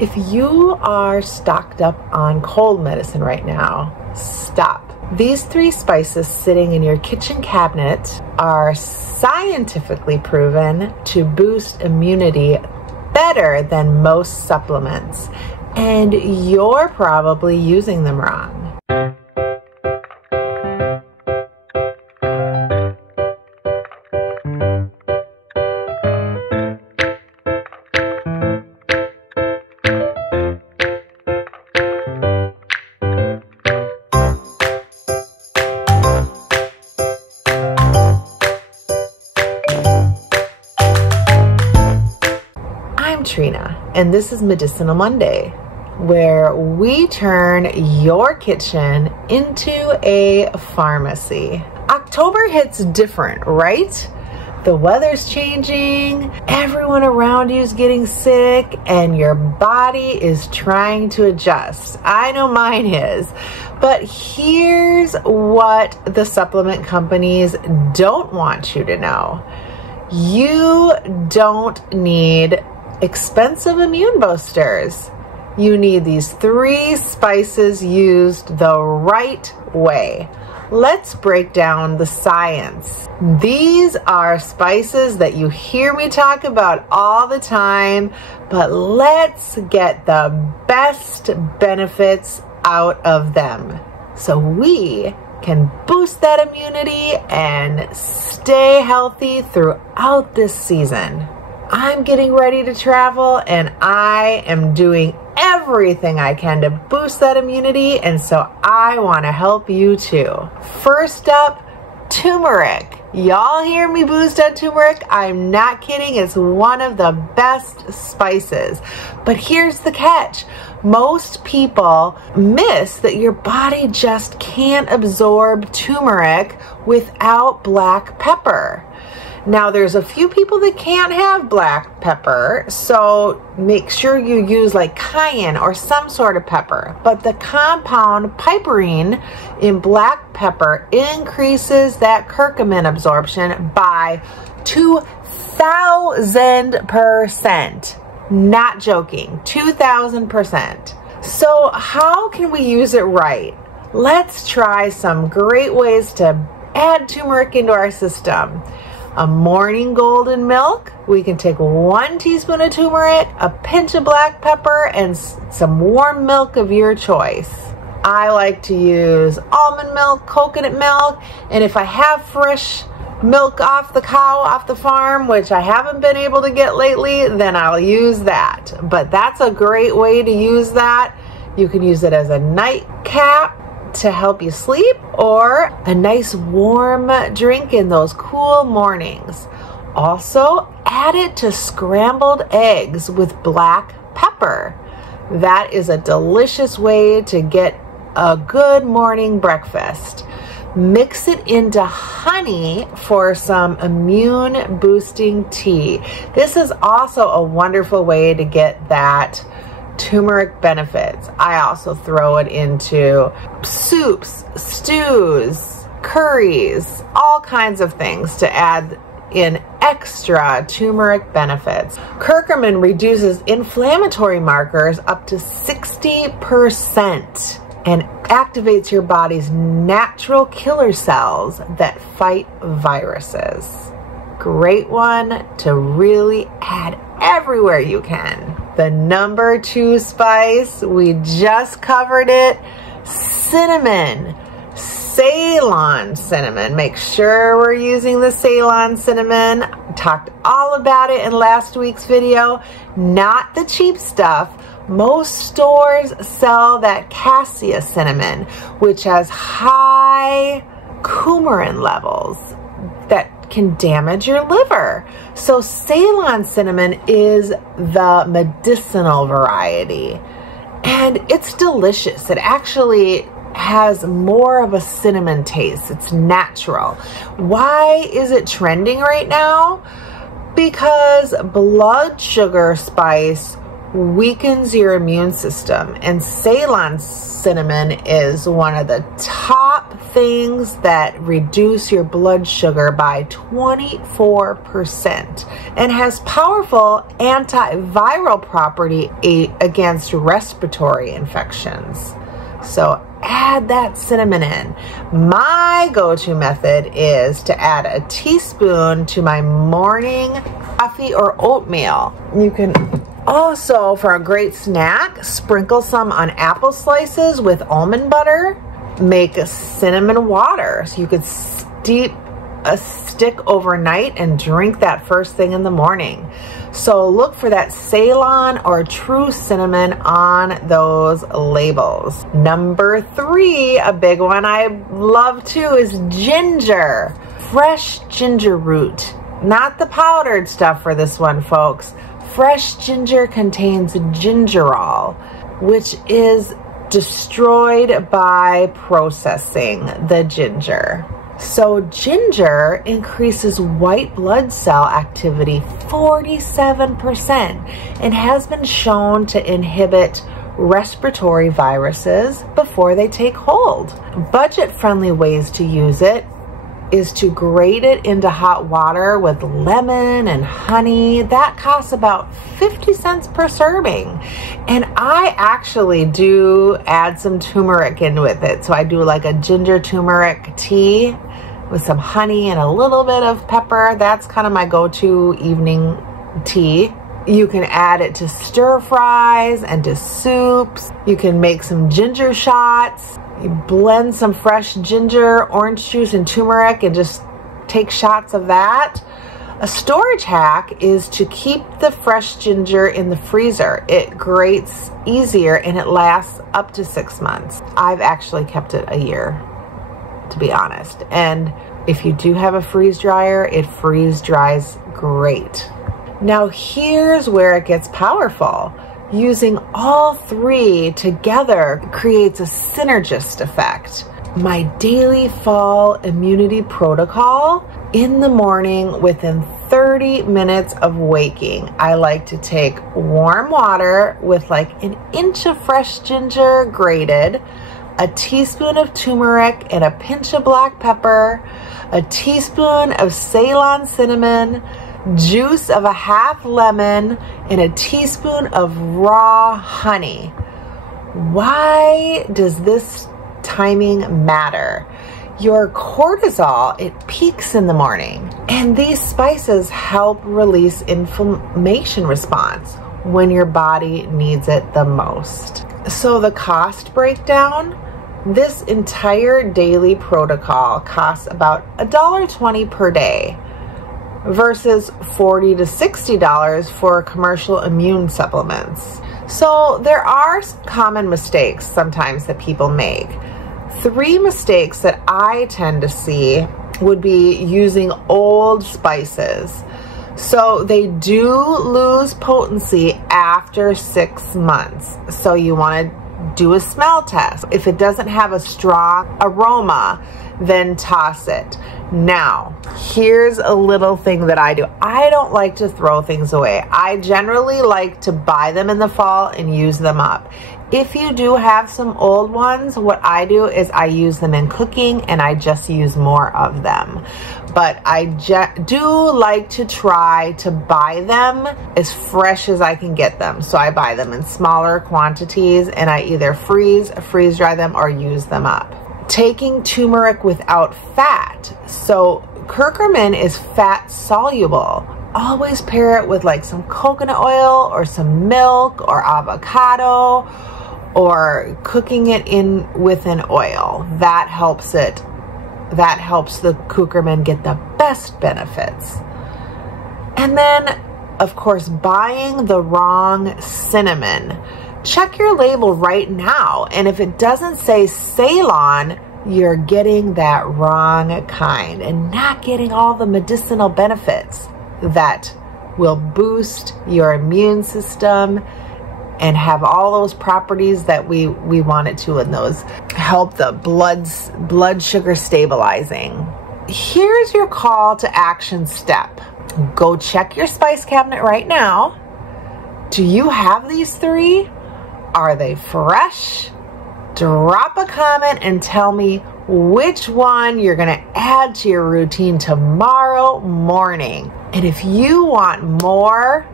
If you are stocked up on cold medicine right now, stop. These 3 spices sitting in your kitchen cabinet are scientifically proven to boost immunity better than most supplements, and you're probably using them wrong. I'm Trina, and this is Medicinal Monday, where we turn your kitchen into a pharmacy. October hits different, right? The weather's changing, everyone around you is getting sick, and your body is trying to adjust. I know mine is. But here's what the supplement companies don't want you to know. You don't need expensive immune boosters. You need these 3 spices used the right way. Let's break down the science. These are spices that you hear me talk about all the time, but let's get the best benefits out of them so we can boost that immunity and stay healthy throughout this season. I'm getting ready to travel, and I am doing everything I can to boost that immunity, and so I want to help you too. First up, turmeric. Y'all hear me boost on turmeric? I'm not kidding. It's one of the best spices. But here's the catch. Most people miss that your body just can't absorb turmeric without black pepper. Now, there's a few people that can't have black pepper, so make sure you use like cayenne or some sort of pepper. But the compound piperine in black pepper increases that curcumin absorption by 2,000%. Not joking, 2,000%. So how can we use it right? Let's try some great ways to add turmeric into our system. A morning golden milk, we can take 1 teaspoon of turmeric, a pinch of black pepper, and some warm milk of your choice. I like to use almond milk, coconut milk, and if I have fresh milk off the cow, off the farm, which I haven't been able to get lately, then I'll use that. But that's a great way to use that. You can use it as a nightcap to help you sleep, or a nice warm drink in those cool mornings. Also, add it to scrambled eggs with black pepper. That is a delicious way to get a good morning breakfast. Mix it into honey for some immune boosting tea. This is also a wonderful way to get that turmeric benefits. I also throw it into soups, stews, curries, all kinds of things to add in extra turmeric benefits. Curcumin reduces inflammatory markers up to 60% and activates your body's natural killer cells that fight viruses. Great one to really add everywhere you can. The number 2 spice, we just covered it, cinnamon. Ceylon cinnamon. Make sure we're using the Ceylon cinnamon. I talked all about it in last week's video. Not the cheap stuff. Most stores sell that cassia cinnamon, which has high coumarin levels that can damage your liver. So Ceylon cinnamon is the medicinal variety, and it's delicious. It actually has more of a cinnamon taste. It's natural. Why is it trending right now? Because blood sugar spice weakens your immune system, and Ceylon cinnamon is one of the top things that reduce your blood sugar by 24% and has powerful antiviral property against respiratory infections. So add that cinnamon in. My go-to method is to add a teaspoon to my morning coffee or oatmeal. You can also, for a great snack, sprinkle some on apple slices with almond butter. Make a cinnamon water. So you could steep a stick overnight and drink that first thing in the morning. So look for that Ceylon or true cinnamon on those labels. Number 3, a big one I love too, is ginger. Fresh ginger root. Not the powdered stuff for this one, folks. Fresh ginger contains gingerol, which is destroyed by processing the ginger. So ginger increases white blood cell activity 47% and has been shown to inhibit respiratory viruses before they take hold. Budget-friendly ways to use it is to grate it into hot water with lemon and honey. That costs about 50 cents per serving. And I actually do add some turmeric in with it. So I do like a ginger turmeric tea with some honey and a little bit of pepper. That's kind of my go-to evening tea. You can add it to stir fries and to soups. You can make some ginger shots. You blend some fresh ginger, orange juice, and turmeric and just take shots of that. A storage hack is to keep the fresh ginger in the freezer. It grates easier and it lasts up to 6 months. I've actually kept it a year, to be honest. And if you do have a freeze dryer, it freeze dries great. Now here's where it gets powerful. Using all 3 together creates a synergist effect. My daily fall immunity protocol: in the morning, within 30 minutes of waking, I like to take warm water with like an inch of fresh ginger grated, a teaspoon of turmeric and a pinch of black pepper, a teaspoon of Ceylon cinnamon, juice of a half lemon, and a teaspoon of raw honey. Why does this timing matter? Your cortisol, it peaks in the morning, and these spices help release inflammation response when your body needs it the most. So the cost breakdown: this entire daily protocol costs about $1.20 per day versus $40 to $60 for commercial immune supplements. So there are common mistakes sometimes that people make. 3 mistakes that I tend to see would be using old spices. So they do lose potency after 6 months. So you want to do a smell test. If it doesn't have a strong aroma, then toss it. Now, here's a little thing that I do. I don't like to throw things away. I generally like to buy them in the fall and use them up. If you do have some old ones, what I do is I use them in cooking and I just use more of them. But I do like to try to buy them as fresh as I can get them. So I buy them in smaller quantities and I either freeze dry them, or use them up. Taking turmeric without fat. So curcumin is fat soluble. Always pair it with like some coconut oil or some milk or avocado, or cooking it in with an oil. That helps the curcumin get the best benefits. And then, of course, buying the wrong cinnamon. Check your label right now, and if it doesn't say Ceylon, you're getting that wrong kind and not getting all the medicinal benefits that will boost your immune system and have all those properties that we want it to, and those help the blood sugar stabilizing. Here's your call to action step. Go check your spice cabinet right now Do you have these 3? Are they fresh? Drop a comment and tell me which one you're gonna add to your routine tomorrow morning. And if you want more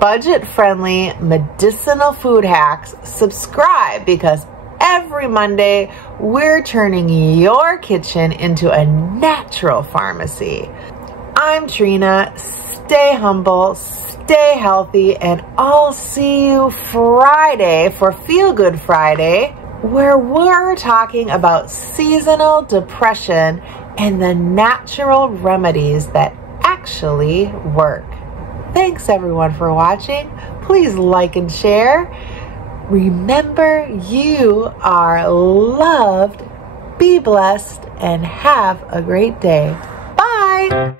budget-friendly medicinal food hacks, subscribe, because every Monday we're turning your kitchen into a natural pharmacy. I'm Trina. Stay humble, stay healthy, and I'll see you Friday for Feel Good Friday, where we're talking about seasonal depression and the natural remedies that actually work. Thanks everyone for watching. Please like and share. Remember, you are loved. Be blessed and have a great day. Bye.